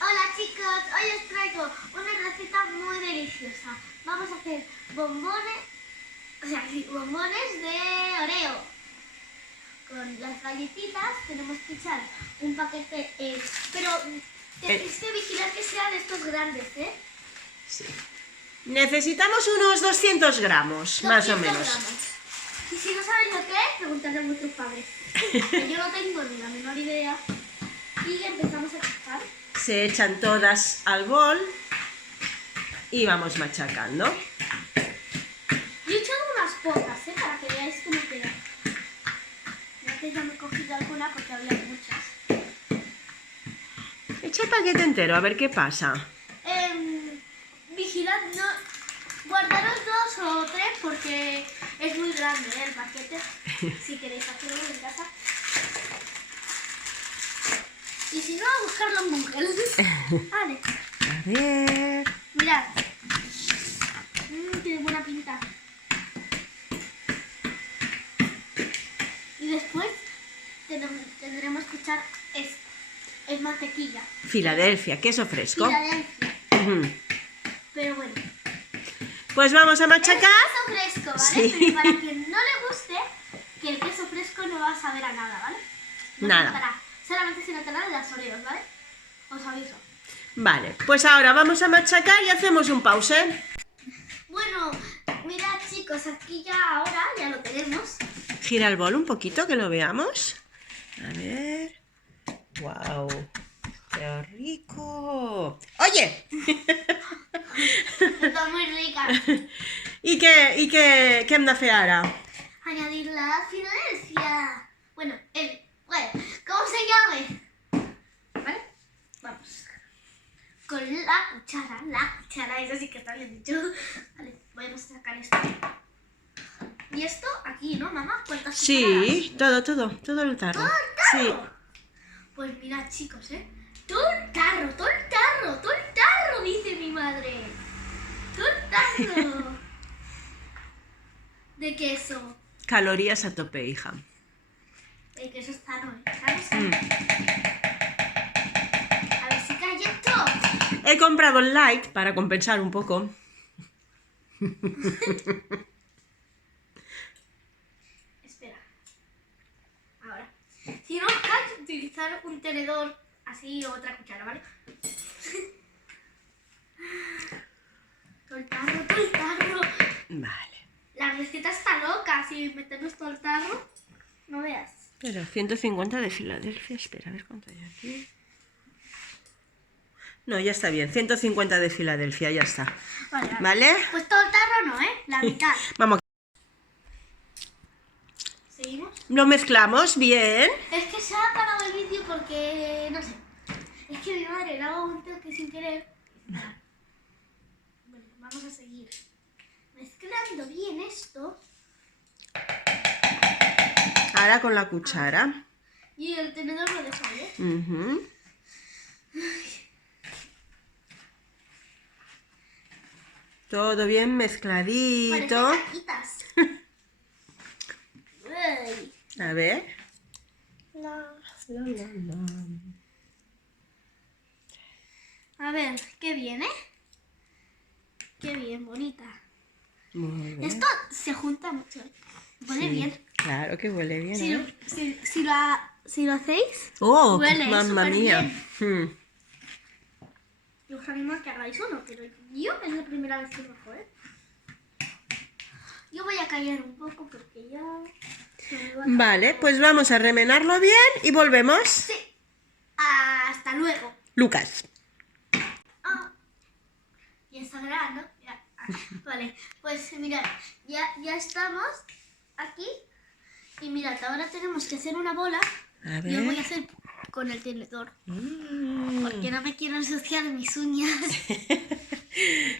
Hola chicos, hoy os traigo una receta muy deliciosa. Vamos a hacer bombones de Oreo. Con las galletitas tenemos que echar un paquete, pero tenéis que vigilar que sea de estos grandes, ¿eh? Sí. Necesitamos unos 200 gramos, más o 200 menos. gramos. Y si no sabéis lo que es, preguntadle a vuestros padres. Que yo no tengo ni la menor idea. Y empezamos a echar. Se echan todas al bol y vamos machacando. Yo he echado unas pocas, para que veáis cómo queda. Antes ya me he cogido alguna porque había muchas. Echa el paquete entero, a ver qué pasa. Vigilad, no, guardaros 2 o 3 porque es muy grande, el paquete, si queréis hacerlo en casa. Y si no, a buscarlo en Google. Vale. A ver... Mirad. Tiene buena pinta. Y después tendremos que echar esto. Es mantequilla. Filadelfia, queso fresco. Filadelfia. Pero bueno. Pues vamos a machacar. Es queso fresco, ¿vale? Sí. Pero para quien no le guste, que el queso fresco no va a saber a nada, ¿vale? No Nada. notará. Solamente se notará de las Oreos, ¿vale? Os aviso. Vale, pues ahora vamos a machacar y hacemos un pause. Bueno, mirad chicos, aquí ya ahora ya lo tenemos. Gira el bol un poquito que lo veamos. A ver... ¡Wow! ¡Qué rico! ¡Oye! Está muy rica. ¿Y qué hem de fer ara? Añadir la Filadelfia. Bueno, ¿cómo se llame? ¿Vale? Vamos. Con la cuchara, eso sí que está bien dicho. Vale, vamos a sacar esto. Y esto aquí, ¿no, mamá? ¿Cuántas Sí, cucharadas? todo el tarro. ¿Todo el Sí. tarro? Pues mirad, chicos, todo el tarro, dice mi madre. Todo el tarro. De queso. Calorías a tope, hija. El queso es sano, ¿sabes? A ver si cae esto. He comprado el light para compensar un poco. Espera. Ahora. Si no os cae, utilizar un tenedor así o otra cuchara, ¿vale? Todo el tarro. Vale. La receta está loca. Si metemos todo el tarro, no veas. Pero 150 de Filadelfia. Espera, a ver cuánto hay aquí. No, ya está bien. 150 de Filadelfia, ya está. Vale. ¿Vale? Pues todo el tarro no, la mitad. Vamos. ¿Seguimos? Lo mezclamos bien. Es que se ha parado el vídeo porque, no sé, es que mi madre le ha dado un toque sin querer. Bueno, vamos a seguir mezclando bien esto. Ahora con la cuchara. Y el tenedor lo dejo ahí, Ujú. Todo bien mezcladito. Parece caquitas. Uy. A ver. A ver, qué bien, Qué bien, bonita. Muy bien. Esto se junta mucho. Huele bien. Claro que huele bien. Si lo hacéis, Oh, huele mamma mía. superbién. Yo os animo a que hagáis uno, pero yo es la primera vez que lo hago, Yo voy a callar un poco porque ya se me va a acabar. Vale, pues vamos a remenarlo bien y volvemos. Sí. Hasta luego. Lucas. Y está grabando. Ya. Vale, pues mirad, ya estamos aquí. Y mirad, ahora tenemos que hacer una bola. A ver. Yo voy a hacer con el tenedor. Porque no me quiero ensuciar mis uñas.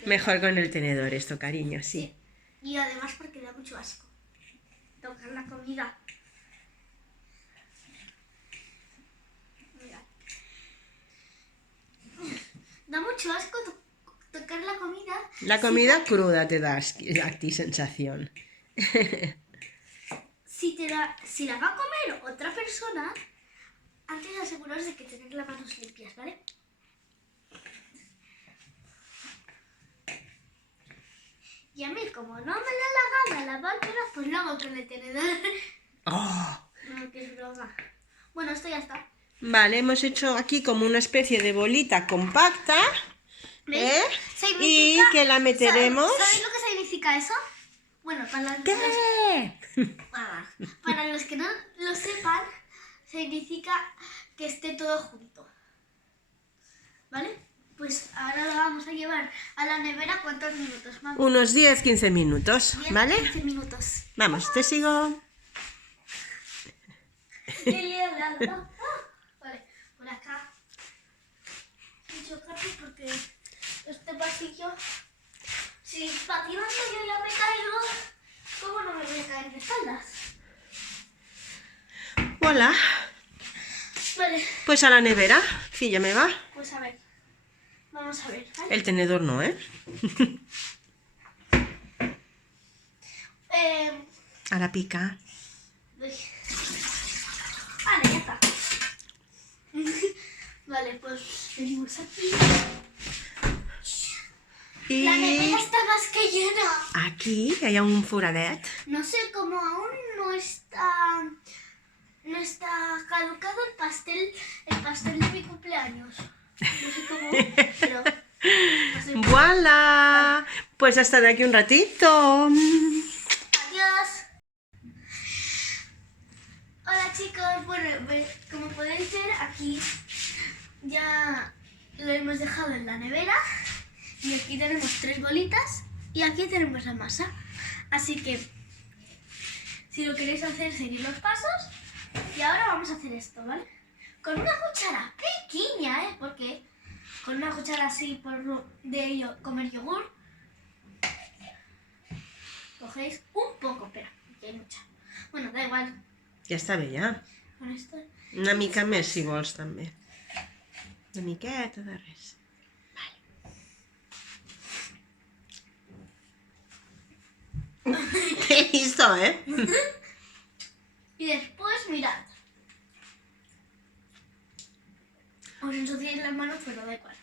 Mejor con el tenedor esto, cariño, sí. Y además porque da mucho asco tocar la comida. Mirad. Da mucho asco tocar la comida. La comida cruda te da a ti sensación. Si la va a comer otra persona, antes de aseguraros de que tenéis las manos limpias, ¿vale? como no me da la gana lavármelo, pues lo hago con el tenedor. Oh. No, que es broma. Bueno, esto ya está. Vale, hemos hecho aquí como una especie de bolita compacta. ¿Veis? Y que la meteremos. ¿Sabéis lo que significa eso? Bueno, ¿Qué? para los que no lo sepan, significa que esté todo junto. ¿Vale? Pues ahora lo vamos a llevar a la nevera. ¿Cuántos minutos, mamá? Unos 10-15 minutos, 10, ¿vale? 15 minutos. Vamos, te sigo. Vale, por acá. Mucho casi porque este pasillo, si patinando yo ya me caigo, ¿cómo no me voy a caer de espaldas? Hola. Vale, Pues a la nevera, filla me va. pues a ver. Vamos a ver, ¿vale? El tenedor no, ¿eh? A la pica. Vale, ya está. Vale, pues venimos aquí. Y La nevera está más que llena. aquí hay un foradet. No sé cómo aún no está caducado el pastel de mi cumpleaños. No sé cómo, pero ¡Voilà! Pues hasta de aquí un ratito. adiós. Hola chicos, bueno, como podéis ver aquí ya lo hemos dejado en la nevera y aquí tenemos 3 bolitas y aquí tenemos la masa. Así que si lo queréis hacer, seguid los pasos. Y ahora vamos a hacer esto, ¿vale? Con una cuchara pequeña, ¿eh? Porque con una cuchara así comer yogur, cogéis un poco, espera, que hay mucha. Bueno, da igual. Ja està bé, ja. Con esto. Una mica més, si vols, també. Una miqueta de res. Vale. Qué listo, ¿eh? Y después, mirad. Os ensuciáis las manos, pero da igual.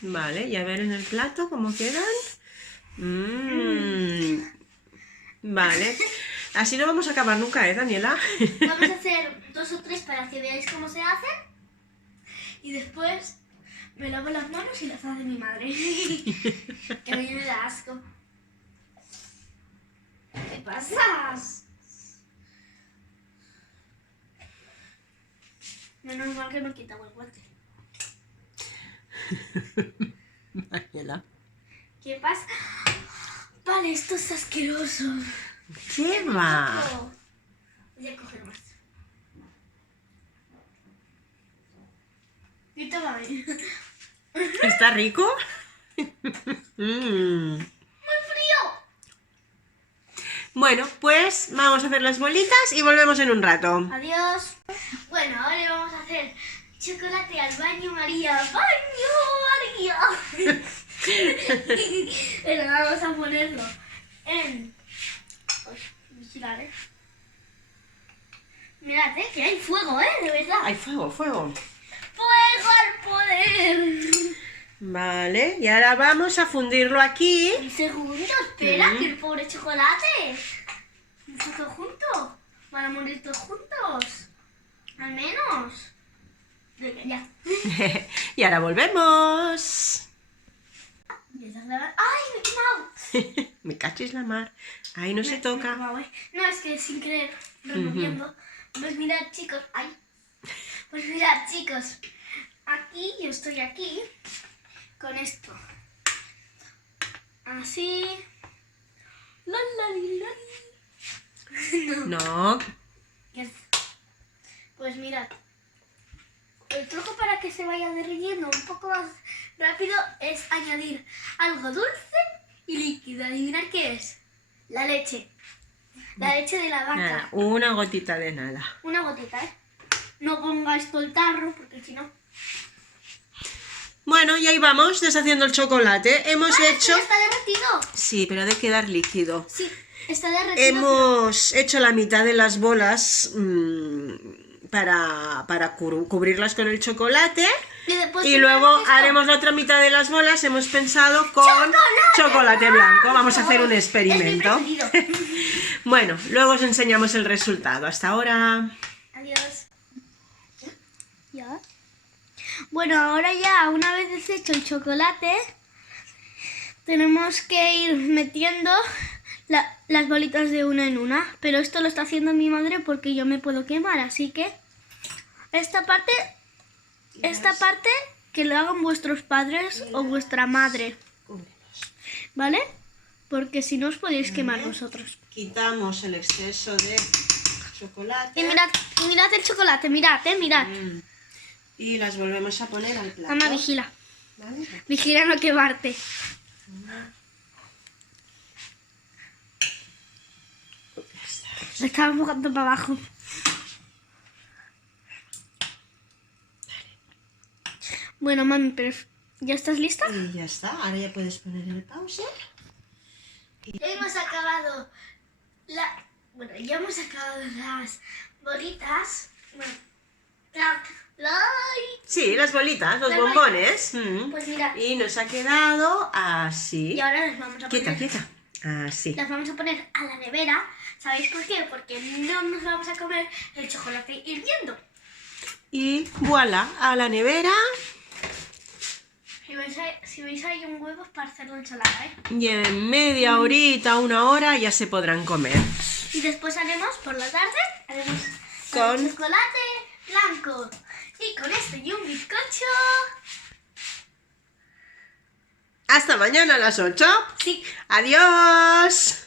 Vale, y a ver en el plato cómo quedan. Vale. Así no vamos a acabar nunca, ¿eh, Daniela? Vamos a hacer 2 o 3 para que veáis cómo se hacen. Y después me lavo las manos y las hace mi madre. Que a mí me da asco. ¿Qué pasas? Menos mal que me he quitado el guante. Daniela. ¿Qué pasa? Vale, esto es asqueroso. ¿Qué va? Voy a coger más. Y toma. ¿Está rico? ¡Muy frío! Bueno, pues vamos a hacer las bolitas y volvemos en un rato. Adiós. Bueno, ahora vamos a hacer chocolate al baño María. ¡Baño María! Pero vamos a ponerlo en... Vigilar, ¿eh? Mirad, que hay fuego, de verdad. Hay fuego, fuego. ¡Fuego al poder! Vale, y ahora vamos a fundirlo aquí. Un segundo, espera, que el pobre chocolate. ¿Está todo junto? ¿Van a morir todos juntos? Al menos. Venga, ya. Y ahora volvemos. ¡Ay, me he quemado! Me cachis la mar. Ahí no se toca. No, es que sin querer, removiendo. Pues mirad, chicos. ¡Ay! Pues mirad, chicos. Aquí, yo estoy aquí. Con esto. Así. La, la, la, la. No. Pues mirad. El truco para que se vaya derritiendo un poco más rápido es añadir algo dulce y líquido. Adivinad qué es. La leche. La leche de la vaca. Nada, una gotita de nada. Una gotita, ¿eh? No pongáis todo el tarro porque si no... Bueno, y ahí vamos, deshaciendo el chocolate. Hemos hecho... ¿Está derretido? Sí, pero ha de quedar líquido. Sí, está derretido. Hemos hecho la mitad de las bolas para cubrirlas con el chocolate. después Y luego tenemos esto. haremos la otra mitad de las bolas, hemos pensado con chocolate blanco. Vamos a hacer un experimento. Es mi preferido. Bueno, luego os enseñamos el resultado. Hasta ahora. Adiós. ¿Ya? Bueno, ahora ya, una vez deshecho el chocolate, tenemos que ir metiendo las bolitas de una en una. Pero esto lo está haciendo mi madre porque yo me puedo quemar, así que esta parte que lo hagan vuestros padres o vuestra madre, ¿vale? Porque si no os podéis quemar vosotros. Quitamos el exceso de chocolate. Y mirad el chocolate, mirad. Y las volvemos a poner al plato. Mamá, vigila. ¿Vale? Vigila no quemarte. Lo estaba empujando para abajo. Bueno, mami, pero ¿ya estás lista? Y ya está. Ahora ya puedes poner el pause. Hemos acabado ya hemos acabado las bolitas. Bueno, Sí, las bolitas, los Las bombones. Pues mirad. Y nos ha quedado así. Y ahora las vamos a poner. Quieta. Así. Las vamos a poner a la nevera. ¿Sabéis por qué? Porque no nos vamos a comer el chocolate hirviendo. Y voilà, a la nevera. Si veis hay un huevo es para hacer la ensalada, ¿eh? Y en media horita, una hora, ya se podrán comer. Y después haremos, por la tarde, Con chocolate blanco. Y con esto y un bizcocho. hasta mañana a las 8. Sí. Adiós.